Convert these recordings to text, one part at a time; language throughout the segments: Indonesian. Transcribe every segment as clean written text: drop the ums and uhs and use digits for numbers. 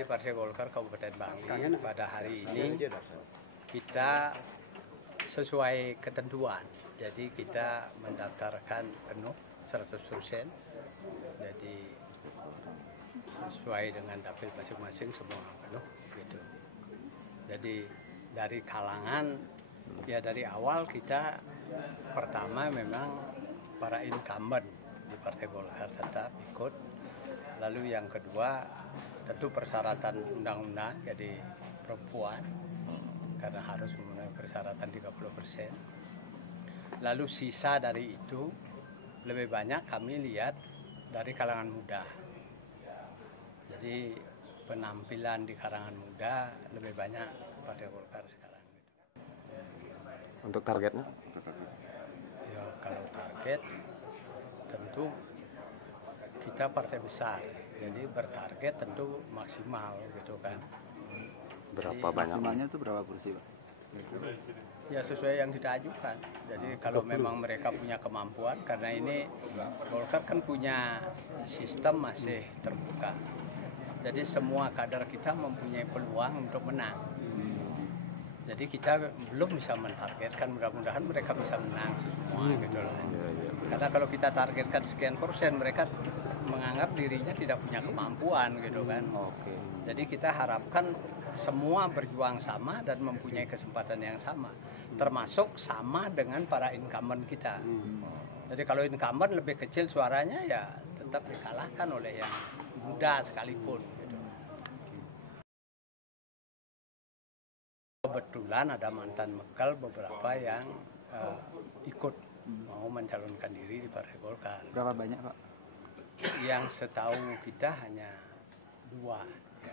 Jadi Partai Golkar Kabupaten Bangli pada hari ini kita sesuai ketentuan. Jadi kita mendaftarkan penuh 100%. Jadi sesuai dengan dapil masing-masing semua penuh gitu. Jadi dari kalangan ya dari awal kita pertama memang para incumbent di Partai Golkar tetap ikut. Lalu yang kedua tentu persyaratan undang-undang jadi perempuan karena harus memenuhi persyaratan 30%. Lalu sisa dari itu lebih banyak kami lihat dari kalangan muda. Jadi penampilan di kalangan muda lebih banyak Partai Golkar sekarang. Untuk targetnya? Ya, kalau target tentu kita partai besar, jadi bertarget tentu maksimal gitu kan. Berapa Jadi, banyak? Maksimalnya itu berapa kursi, Pak? Ya sesuai yang kita ajukan. Jadi kalau memang mereka punya kemampuan, karena ini Golkar kan punya sistem masih terbuka. Jadi semua kader kita mempunyai peluang untuk menang. Jadi kita belum bisa mentargetkan, mudah-mudahan mereka bisa menang semua gitu loh. Karena kalau kita targetkan sekian persen, mereka menganggap dirinya tidak punya kemampuan gitu kan. Oke. Jadi kita harapkan semua berjuang sama dan mempunyai kesempatan yang sama, termasuk sama dengan para incumbent kita. Jadi kalau incumbent lebih kecil suaranya ya tetap dikalahkan oleh yang muda sekalipun. Gitu. Kebetulan ada mantan Mekal beberapa yang ikut mau mencalonkan diri di Partai Golkar. Berapa banyak, Pak? Yang setahu kita hanya 2.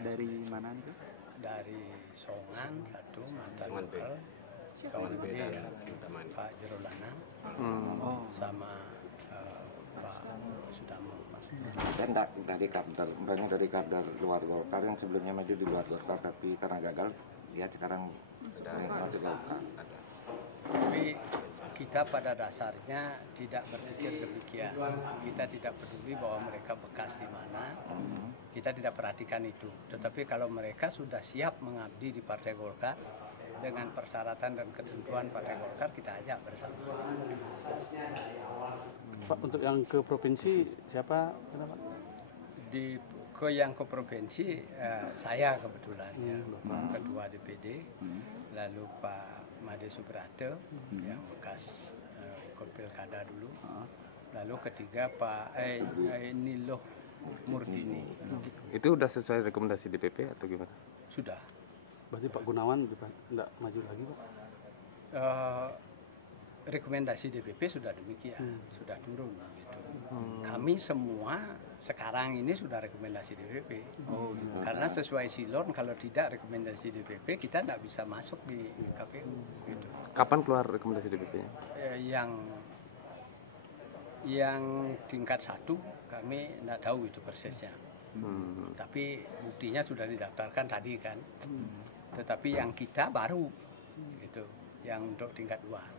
Dari mana itu? Dari Songan satu mantan Mekal, kemudian Pak Jerolana sama Pak Sudamo. Dan dari kader, banyak dari kader luar Golkar yang sebelumnya maju di luar Golkar tapi karena gagal, ya sekarang sudah masuk Golkar. Tapi kita pada dasarnya tidak berpikir demikian. Kita tidak peduli bahwa mereka bekas di mana. Kita tidak perhatikan itu. Tetapi kalau mereka sudah siap mengabdi di Partai Golkar dengan persyaratan dan ketentuan Partai Golkar, kita ajak bersama. Pak, untuk yang ke provinsi siapa? Kenapa? Yang ke provinsi saya kebetulan ya, Bapak Ketua DPD, lalu Pak Made Subrate yang bekas ikut pilkada dulu, lalu ketiga Pak Niloh Murdini. Itu udah sesuai rekomendasi DPP atau gimana? Sudah. Berarti Pak Gunawan tidak maju lagi, Pak? Rekomendasi DPP sudah demikian, sudah turun gitu. Kami semua sekarang ini sudah rekomendasi DPP. Karena sesuai silon kalau tidak rekomendasi DPP kita tidak bisa masuk di KPU. Gitu. Kapan keluar rekomendasi DPP-nya? Yang tingkat 1 kami tidak tahu itu persisnya. Tapi buktinya sudah didaftarkan tadi kan. Tetapi yang kita baru gitu, yang untuk tingkat 2.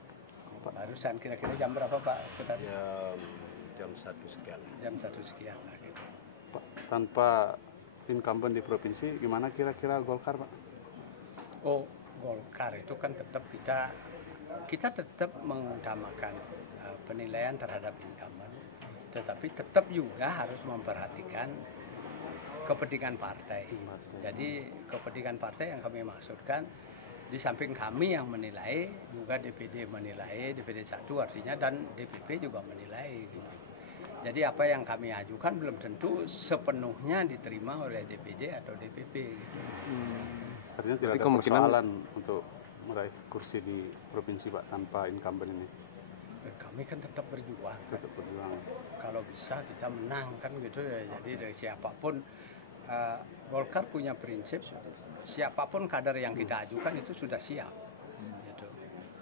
Barusan kira-kira jam berapa Pak? Jam 1 sekian. Jam 1 sekian lah gitu. Pak, tanpa incumbent di provinsi, gimana kira-kira Golkar, Pak? Oh, Golkar itu kan tetap kita tetap mengutamakan penilaian terhadap incumbent, tetapi tetap juga harus memperhatikan kepentingan partai. Jadi kepentingan partai yang kami maksudkan, di samping kami yang menilai, juga DPD menilai, DPD 1 artinya, dan DPP juga menilai. Gitu. Jadi apa yang kami ajukan belum tentu sepenuhnya diterima oleh DPD atau DPP. Gitu. Artinya tidak ada persoalan untuk meraih kursi di provinsi, Pak, tanpa incumbent ini? Kami kan tetap berjuang. Tetap berjuang. Kalau bisa kita menang kan gitu ya. Jadi dari siapapun, Golkar punya prinsip, siapapun kader yang kita ajukan itu sudah siap. Gitu.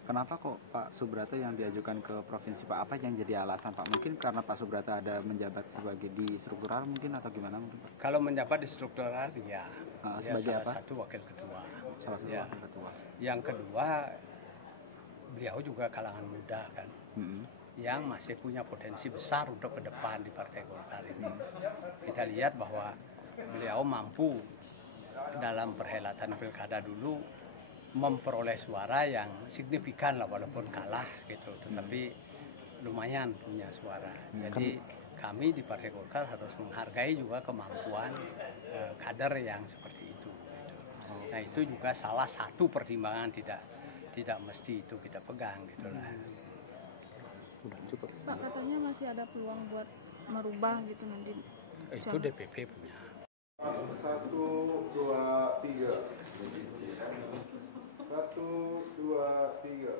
Kenapa kok Pak Subrate yang diajukan ke provinsi, Pak? Apa yang jadi alasan, Pak? Mungkin karena Pak Subrate ada menjabat sebagai di struktural mungkin atau gimana mungkin, Pak? Kalau menjabat di struktural ya, sebagai salah apa? satu wakil ketua. Salah satu Ya. wakil ketua. Yang kedua, beliau juga kalangan muda kan, yang masih punya potensi besar untuk ke depan di Partai Golkar ini. Kita lihat bahwa beliau mampu dalam perhelatan pilkada dulu memperoleh suara yang signifikan lah walaupun kalah gitu, tetapi lumayan punya suara. Jadi kami di Partai Golkar harus menghargai juga kemampuan kader yang seperti itu. Nah itu juga salah satu pertimbangan, tidak mesti itu kita pegang gitulah. Udah cukup. Pak, katanya masih ada peluang buat merubah gitu nanti. Itu DPP punya. 1, 2, 3. 1, 2, 3.